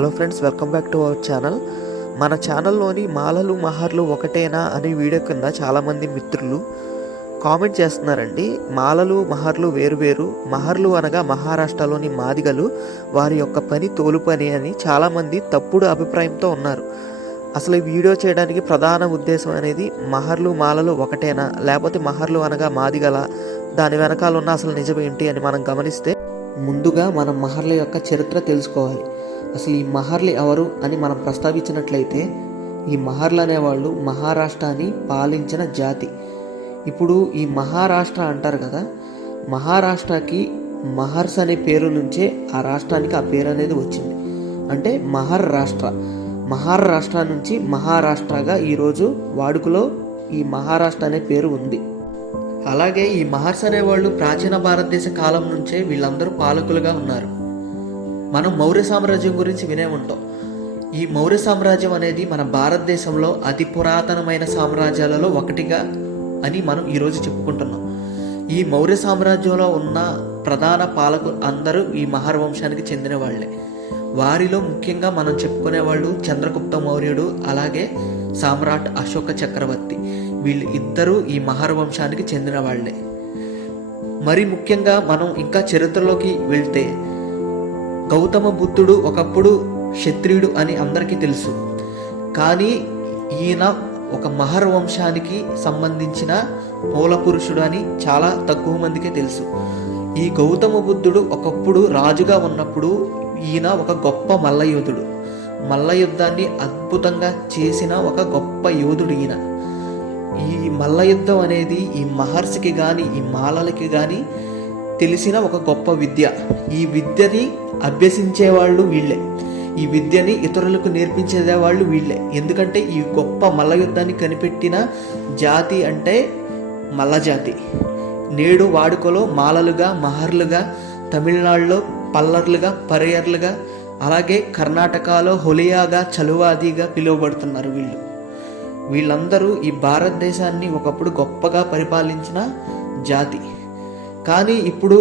Hello friends, welcome back to our channel. మన ఛానల్లోని మాలలు మహర్లు ఒకటేనా అనే వీడియో కింద చాలామంది మిత్రులు కామెంట్ చేస్తున్నారండి. మాలలు మహర్లు వేరు. మహర్లు అనగా మహారాష్ట్రలోని మాదిగలు, వారి యొక్క పని తోలు పని అని చాలామంది తప్పుడు అభిప్రాయంతో ఉన్నారు. అసలు ఈ వీడియో చేయడానికి ప్రధాన ఉద్దేశం అనేది మహర్లు మాలలు ఒకటేనా, లేకపోతే మహర్లు అనగా మాదిగల, దాని వెనకాల ఉన్న అసలు నిజం ఏంటి అని మనం గమనిస్తే, ముందుగా మనం మహర్ల యొక్క చరిత్ర తెలుసుకోవాలి. అసలు ఈ మహర్లు ఎవరు అని మనం ప్రస్తావించినట్లయితే, ఈ మహర్లు అనేవాళ్ళు మహారాష్ట్రాన్ని పాలించిన జాతి. ఇప్పుడు ఈ మహారాష్ట్ర అంటారు కదా, మహారాష్ట్రకి మహర్స్ అనే పేరు నుంచే ఆ రాష్ట్రానికి ఆ పేరు అనేది వచ్చింది. అంటే మహర్ రాష్ట్ర నుంచి మహారాష్ట్రగా ఈరోజు వాడుకలో ఈ మహారాష్ట్ర అనే పేరు ఉంది. అలాగే ఈ మహర్స్ అనేవాళ్ళు ప్రాచీన భారతదేశ కాలం నుంచే వీళ్ళందరూ పాలకులుగా ఉన్నారు. మనం మౌర్య సామ్రాజ్యం గురించి వినే ఉంటాం. ఈ మౌర్య సామ్రాజ్యం అనేది మన భారతదేశంలో అతి పురాతనమైన సామ్రాజ్యాలలో ఒకటిగా అని మనం ఈరోజు చెప్పుకుంటున్నాం. ఈ మౌర్య సామ్రాజ్యంలో ఉన్న ప్రధాన పాలకులు అందరూ ఈ మహర్ వంశానికి చెందిన వాళ్ళే. వారిలో ముఖ్యంగా మనం చెప్పుకునే వాళ్ళు చంద్రగుప్త మౌర్యుడు, అలాగే సామ్రాట్ అశోక చక్రవర్తి. వీళ్ళు ఇద్దరూ ఈ మహర్ వంశానికి చెందిన వాళ్ళే. మరి ముఖ్యంగా మనం ఇంకా చరిత్రలోకి వెళ్తే, గౌతమ బుద్ధుడు ఒకప్పుడు క్షత్రియుడు అని అందరికీ తెలుసు. కానీ ఈయన ఒక మహర్ వంశానికి సంబంధించిన మూల పురుషుడు అని చాలా తక్కువ మందికే తెలుసు. ఈ గౌతమ బుద్ధుడు ఒకప్పుడు రాజుగా ఉన్నప్పుడు ఈయన ఒక గొప్ప మల్లయోధుడు. మల్ల యుద్ధాన్ని అద్భుతంగా చేసిన ఒక గొప్ప యోధుడు ఈయన. ఈ మల్ల యుద్ధం అనేది ఈ మహర్షికి కానీ ఈ మాలలకి కానీ తెలిసిన ఒక గొప్ప విద్య. ఈ విద్యని అభ్యసించేవాళ్ళు వీళ్ళే, ఈ విద్యని ఇతరులకు నేర్పించేవాళ్ళు వీళ్ళే. ఎందుకంటే ఈ గొప్ప మల్ల యుద్ధాన్ని కనిపెట్టిన జాతి అంటే మల్ల జాతి. నేడు వాడుకలో మాలలుగా, మహర్లుగా, తమిళనాడులో పల్లర్లుగా, పరియర్లుగా, అలాగే కర్ణాటకలో హొలియాగా, చలువాదిగా పిలువబడుతున్నారు వీళ్ళందరూ ఈ భారతదేశాన్ని ఒకప్పుడు గొప్పగా పరిపాలించిన జాతి. కానీ ఇప్పుడు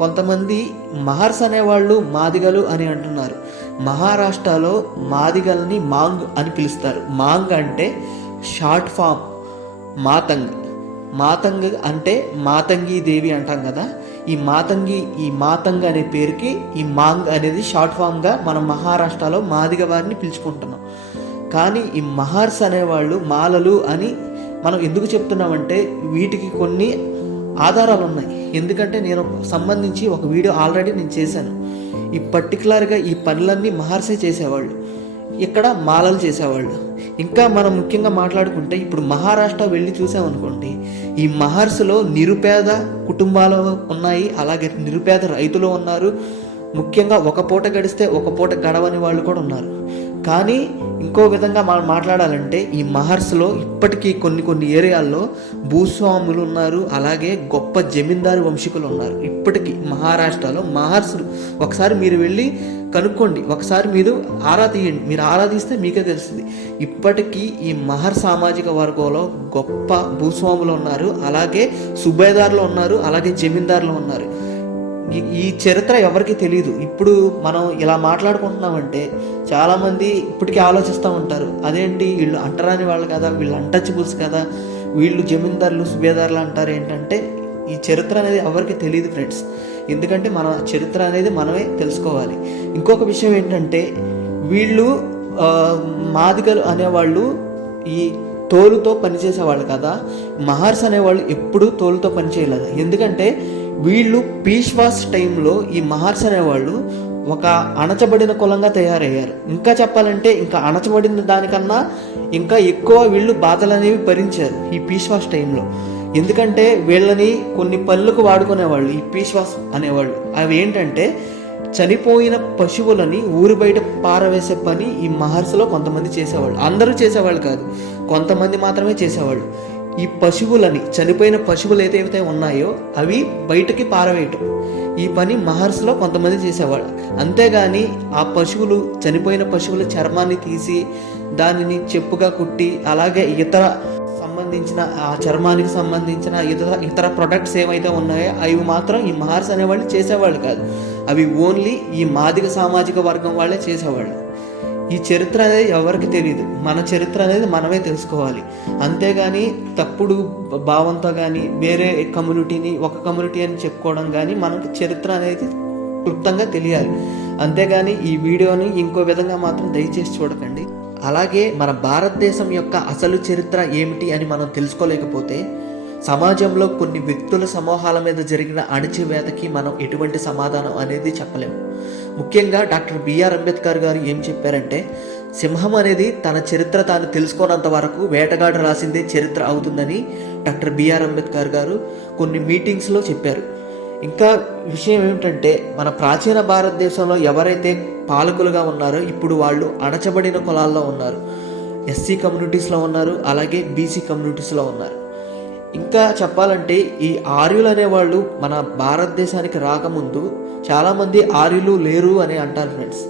కొంతమంది మహర్స్ అనేవాళ్ళు మాదిగలు అని అంటున్నారు. మహారాష్ట్రలో మాదిగల్ని మాంగ్ అని పిలుస్తారు. మాంగ్ అంటే షార్ట్ ఫామ్ మాతంగ్ అంటే మాతంగి దేవి అంటాం కదా. ఈ మాతంగ్ అనే పేరుకి ఈ మాంగ్ అనేది షార్ట్ ఫామ్గా మనం మహారాష్ట్రలో మాదిగ వారిని పిలుచుకుంటున్నాం. కానీ ఈ మహర్స్ అనేవాళ్ళు మాలలు అని మనం ఎందుకు చెప్తున్నామంటే, వీటికి కొన్ని ఆధారాలు ఉన్నాయి. ఎందుకంటే నేను సంబంధించి ఒక వీడియో ఆల్రెడీ నేను చేశాను. ఈ పర్టికులర్గా ఈ పనులన్నీ మహర్సే చేసేవాళ్ళు, ఇక్కడ మాలలు చేసేవాళ్ళు. ఇంకా మనం ముఖ్యంగా మాట్లాడుకుంటే, ఇప్పుడు మహారాష్ట్ర వెళ్ళి చూసామనుకోండి, ఈ మహర్స్లో నిరుపేద కుటుంబాలు ఉన్నాయి, అలాగే నిరుపేద రైతులు ఉన్నారు. ముఖ్యంగా ఒక పూట గడిస్తే ఒక పూట గడవని వాళ్ళు కూడా ఉన్నారు. కానీ ఇంకో విధంగా మనం మాట్లాడాలంటే, ఈ మహర్స్లో ఇప్పటికీ కొన్ని ఏరియాల్లో భూస్వాములు ఉన్నారు, అలాగే గొప్ప జమీందారు వంశీకులు ఉన్నారు. ఇప్పటికీ మహారాష్ట్రలో మహర్స్లు ఒకసారి మీరు వెళ్ళి కనుక్కోండి, ఒకసారి మీరు ఆరా తీయండి. మీరు ఆరా తీస్తే మీకే తెలుస్తుంది. ఇప్పటికీ ఈ మహర్ సామాజిక వర్గంలో గొప్ప భూస్వాములు ఉన్నారు, అలాగే సుబేదారులు ఉన్నారు, అలాగే జమీందారులు ఉన్నారు. ఈ చరిత్ర ఎవరికి తెలియదు. ఇప్పుడు మనం ఇలా మాట్లాడుకుంటున్నామంటే చాలామంది ఇప్పటికీ ఆలోచిస్తూ ఉంటారు, అదేంటి వీళ్ళు అంటరాని వాళ్ళు కదా, వీళ్ళు అన్టచబుల్స్ కదా, వీళ్ళు జమీందారులు సుబేదారులు అంటారు ఏంటంటే, ఈ చరిత్ర అనేది ఎవరికి తెలియదు ఫ్రెండ్స్. ఎందుకంటే మన చరిత్ర అనేది మనమే తెలుసుకోవాలి. ఇంకొక విషయం ఏంటంటే, వీళ్ళు మాదిగలు అనేవాళ్ళు ఈ తోలుతో పనిచేసేవాళ్ళు కదా. మహర్స్ అనేవాళ్ళు ఎప్పుడూ తోలుతో పనిచేయలేదు. ఎందుకంటే వీళ్ళు పీష్వాస్ టైంలో ఈ మహర్స్ అనేవాళ్ళు ఒక అణచబడిన కులంగా తయారయ్యారు. ఇంకా చెప్పాలంటే, ఇంకా అణచబడిన దానికన్నా ఇంకా ఎక్కువ వీళ్ళు బాధలు అనేవి భరించారు ఈ పీష్వాస్ టైంలో. ఎందుకంటే వీళ్ళని కొన్ని పనులకు వాడుకునేవాళ్ళు ఈ పీష్వాస్ అనేవాళ్ళు. అవి ఏంటంటే, చనిపోయిన పశువులని ఊరి బయట పారవేసే పని ఈ మహర్స్లో కొంతమంది చేసేవాళ్ళు. అందరూ చేసేవాళ్ళు కాదు, కొంతమంది మాత్రమే చేసేవాళ్ళు. ఈ పశువులని, చనిపోయిన పశువులు ఏదైతే ఉన్నాయో అవి బయటకి పారవేయటం, ఈ పని మహర్స్లో కొంతమంది చేసేవాళ్ళు. అంతేగాని ఆ పశువులు, చనిపోయిన పశువుల చర్మాన్ని తీసి దానిని చెప్పుగా కుట్టి, అలాగే ఇతర సంబంధించిన ఆ చర్మానికి సంబంధించిన ఇతర ప్రొడక్ట్స్ ఏమైతే ఉన్నాయో అవి మాత్రం ఈ మహర్స్ అనేవాళ్ళు చేసేవాళ్ళు కాదు. అవి ఓన్లీ ఈ మాదిగ సామాజిక వర్గం వాళ్ళే చేసేవాళ్ళు. ఈ చరిత్ర అనేది ఎవరికి తెలియదు. మన చరిత్ర అనేది మనమే తెలుసుకోవాలి. అంతేగాని తప్పుడు భావంతో కానీ వేరే కమ్యూనిటీని ఒక కమ్యూనిటీ అని చెప్పుకోవడం కానీ మనకు చరిత్ర అనేది క్లుప్తంగా తెలియాలి. అంతేగాని ఈ వీడియోని ఇంకో విధంగా మాత్రం దయచేసి చూడకండి. అలాగే మన భారతదేశం యొక్క అసలు చరిత్ర ఏమిటి అని మనం తెలుసుకోలేకపోతే సమాజంలో కొన్ని వ్యక్తుల సమూహాల మీద జరిగిన అణచివేతకి మనం ఎటువంటి సమాధానం అనేది చెప్పలేము. ముఖ్యంగా డాక్టర్ బిఆర్ అంబేద్కర్ గారు ఏం చెప్పారంటే, సింహం అనేది తన చరిత్ర తాను తెలుసుకోనంత వరకు వేటగాడు రాసిందే చరిత్ర అవుతుందని డాక్టర్ బిఆర్ అంబేద్కర్ గారు కొన్ని మీటింగ్స్లో చెప్పారు. ఇంకా విషయం ఏమిటంటే, మన ప్రాచీన భారతదేశంలో ఎవరైతే పాలకులుగా ఉన్నారో ఇప్పుడు వాళ్ళు అణచబడిన కులాల్లో ఉన్నారు. ఎస్సీ కమ్యూనిటీస్లో ఉన్నారు, అలాగే బీసీ కమ్యూనిటీస్లో ఉన్నారు. ఇంకా చెప్పాలంటే ఈ ఆర్యులు అనేవాళ్ళు మన భారతదేశానికి రాకముందు చాలామంది ఆర్యులు లేరు అని అంటారు ఫ్రెండ్స్.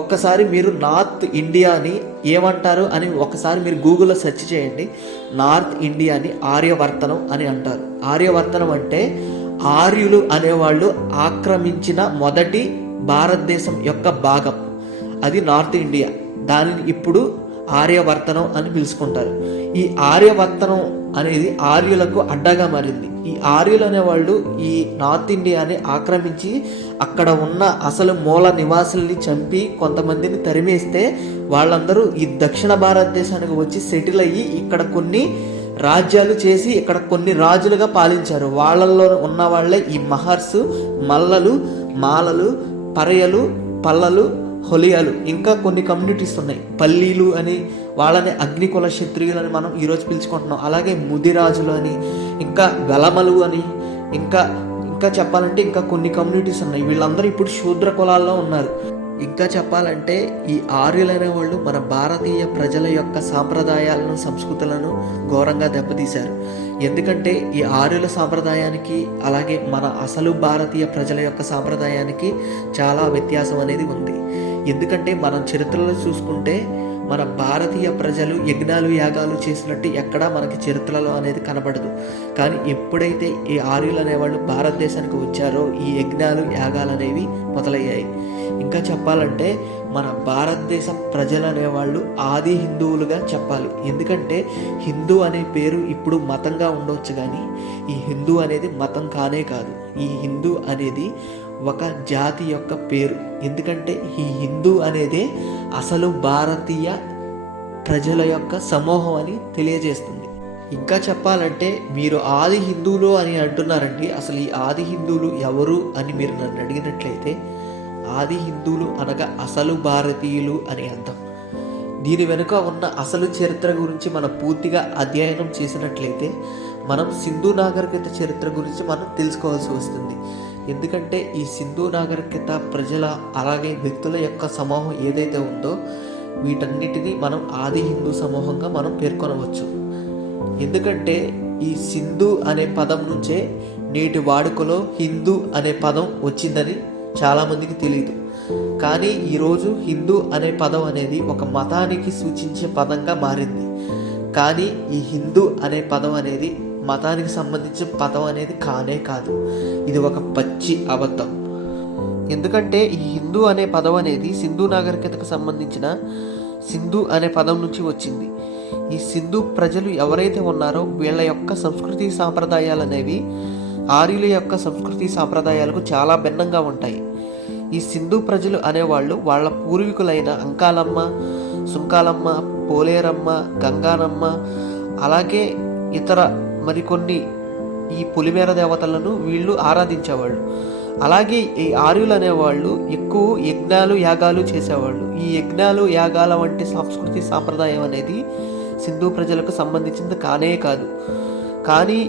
ఒక్కసారి మీరు నార్త్ ఇండియాని ఏమంటారు అని ఒకసారి మీరు గూగుల్లో సెర్చ్ చేయండి. నార్త్ ఇండియాని ఆర్యవర్తనం అని అంటారు. ఆర్యవర్తనం అంటే ఆర్యులు అనేవాళ్ళు ఆక్రమించిన మొదటి భారతదేశం యొక్క భాగం, అది నార్త్ ఇండియా. దానిని ఇప్పుడు ఆర్యవర్తనం అని పిలుచుకుంటారు. ఈ ఆర్యవర్తనం అనేది ఆర్యులకు అడ్డగా మారింది. ఈ ఆర్యులు అనేవాళ్ళు ఈ నార్త్ ఇండియాని ఆక్రమించి అక్కడ ఉన్న అసలు మూల నివాసుల్ని చంపి కొంతమందిని తరిమేస్తే వాళ్ళందరూ ఈ దక్షిణ భారతదేశానికి వచ్చి సెటిల్ అయ్యి ఇక్కడ కొన్ని రాజ్యాలు చేసి ఇక్కడ కొన్ని రాజులుగా పాలించారు. వాళ్ళల్లో ఉన్న వాళ్ళే ఈ మహర్సు, మల్లలు, మాలలు, పరయలు, పల్లలు, హొలియాలు, ఇంకా కొన్ని కమ్యూనిటీస్ ఉన్నాయి. పల్లీలు అని, వాళ్ళని అగ్నికుల క్షత్రియులు అని మనం ఈరోజు పిలుచుకుంటున్నాం. అలాగే ముదిరాజులు అని, ఇంకా వెలమలు అని, ఇంకా చెప్పాలంటే ఇంకా కొన్ని కమ్యూనిటీస్ ఉన్నాయి. వీళ్ళందరూ ఇప్పుడు శూద్ర కులాల్లో ఉన్నారు. ఇంకా చెప్పాలంటే ఈ ఆర్యులు అనేవాళ్ళు మన భారతీయ ప్రజల యొక్క సాంప్రదాయాలను, సంస్కృతులను ఘోరంగా దెబ్బతీశారు. ఎందుకంటే ఈ ఆర్యుల సాంప్రదాయానికి అలాగే మన అసలు భారతీయ ప్రజల యొక్క సాంప్రదాయానికి చాలా వ్యత్యాసం అనేది ఉంది. ఎందుకంటే మనం చరిత్రలో చూసుకుంటే మన భారతీయ ప్రజలు యజ్ఞాలు, యాగాలు చేసినట్టు ఎక్కడా మనకి చరిత్రలో అనేది కనబడదు. కానీ ఎప్పుడైతే ఈ ఆర్యులు అనేవాళ్ళు భారతదేశానికి వచ్చారో ఈ యజ్ఞాలు, యాగాలు అనేవి మొదలయ్యాయి. ఇంకా చెప్పాలంటే మన భారతదేశ ప్రజలు అనేవాళ్ళు ఆది హిందువులుగా చెప్పాలి. ఎందుకంటే హిందూ అనే పేరు ఇప్పుడు మతంగా ఉండవచ్చు, కానీ ఈ హిందూ అనేది మతం కానే కాదు. ఈ హిందూ అనేది ఒక జాతి యొక్క పేరు. ఎందుకంటే ఈ హిందూ అనేది అసలు భారతీయ ప్రజల యొక్క సమూహం అని తెలియజేస్తుంది. ఇంకా చెప్పాలంటే మీరు ఆది హిందువులు అని అంటున్నారండి. అసలు ఈ ఆది హిందువులు ఎవరు అని మీరు నన్ను అడిగినట్లయితే, ఆది హిందువులు అనగా అసలు భారతీయులు అని అర్థం. దీని వెనుక ఉన్న అసలు చరిత్ర గురించి మనం పూర్తిగా అధ్యయనం చేసినట్లయితే మనం సింధు నాగరికత చరిత్ర గురించి మనం తెలుసుకోవాల్సి వస్తుంది. ఎందుకంటే ఈ సింధు నాగరికత ప్రజల అలాగే వ్యక్తుల యొక్క సమూహం ఏదైతే ఉందో వీటన్నిటినీ మనం ఆది హిందూ సమూహంగా మనం పేర్కొనవచ్చు. ఎందుకంటే ఈ సింధు అనే పదం నుంచే నేటి వాడుకలో హిందూ అనే పదం వచ్చిందని చాలామందికి తెలియదు. కానీ ఈరోజు హిందూ అనే పదం అనేది ఒక మతానికి సూచించే పదంగా మారింది. కానీ ఈ హిందూ అనే పదం అనేది మతానికి సంబంధించిన పదం అనేది కానే కాదు. ఇది ఒక పచ్చి అబద్ధం. ఎందుకంటే ఈ హిందూ అనే పదం అనేది సింధు నాగరికతకు సంబంధించిన సింధు అనే పదం నుంచి వచ్చింది. ఈ సింధు ప్రజలు ఎవరైతే ఉన్నారో వీళ్ళ యొక్క సంస్కృతి సాంప్రదాయాలు అనేవి ఆర్యుల యొక్క సంస్కృతి సాంప్రదాయాలకు చాలా భిన్నంగా ఉంటాయి. ఈ సింధు ప్రజలు అనేవాళ్ళు వాళ్ళ పూర్వీకులైన అంకాలమ్మ, సుంకాలమ్మ, పోలేరమ్మ, గంగానమ్మ, అలాగే ఇతర మరికొన్ని ఈ పొలిమేర దేవతలను వీళ్ళు ఆరాధించేవాళ్ళు. అలాగే ఈ ఆర్యులు అనేవాళ్ళు ఎక్కువ యజ్ఞాలు, యాగాలు చేసేవాళ్ళు. ఈ యజ్ఞాలు, యాగాల వంటి సంస్కృతి సాంప్రదాయం అనేది సింధు ప్రజలకు సంబంధించింది కానే కాదు. కానీ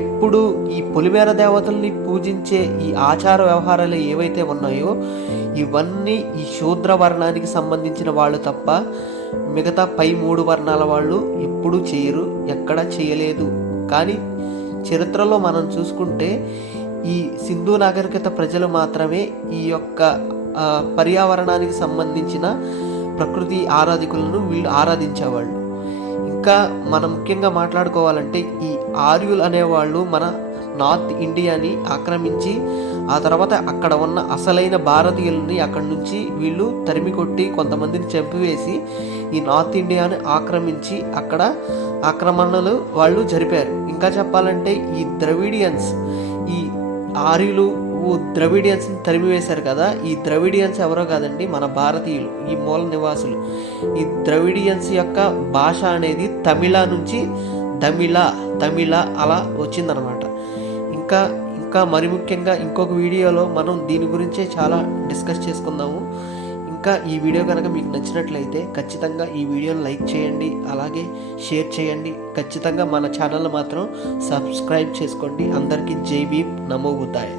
ఎప్పుడు ఈ పొలిమేర దేవతల్ని పూజించే ఈ ఆచార వ్యవహారాలు ఏవైతే ఉన్నాయో ఇవన్నీ ఈ శూద్ర వర్ణానికి సంబంధించిన వాళ్ళు తప్ప మిగతా పై 3 వర్ణాల వాళ్ళు ఎప్పుడూ చేయరు, ఎక్కడ చేయలేదు. కానీ చరిత్రలో మనం చూసుకుంటే ఈ సింధు నాగరికత ప్రజలు మాత్రమే ఈ యొక్క పర్యావరణానికి సంబంధించిన ప్రకృతి ఆరాధికులను వీళ్ళు ఆరాధించేవాళ్ళు. ఇంకా మనం ముఖ్యంగా మాట్లాడుకోవాలంటే ఈ ఆర్యులు అనేవాళ్ళు మన నార్త్ ఇండియాని ఆక్రమించి ఆ తర్వాత అక్కడ ఉన్న అసలైన భారతీయులని అక్కడి నుంచి వీళ్ళు తరిమి కొట్టి కొంతమందిని చంపివేసి ఈ నార్త్ ఇండియాని ఆక్రమించి అక్కడ ఆక్రమణలు వాళ్ళు జరిపారు. ఇంకా చెప్పాలంటే ఈ ద్రవిడియన్స్, ఈ ఆర్యులు ద్రవిడియన్స్ని తరిమివేశారు కదా. ఈ ద్రవిడియన్స్ ఎవరో కాదండి, మన భారతీయులు, ఈ మూల నివాసులు. ఈ ద్రవిడియన్స్ యొక్క భాష అనేది తమిళ నుంచి తమిళ అలా వచ్చిందనమాట. ఇంకా మరి ముఖ్యంగా ఇంకొక వీడియోలో మనం దీని గురించే చాలా డిస్కస్ చేసుకుందాము. ఇంకా ఈ వీడియో కనుక మీకు నచ్చినట్లయితే ఖచ్చితంగా ఈ వీడియోని లైక్ చేయండి, అలాగే షేర్ చేయండి. ఖచ్చితంగా మన ఛానల్ మాత్రం సబ్స్క్రైబ్ చేసుకోండి. అందరికీ జై భీమ్, నమో బుద్ధాయ.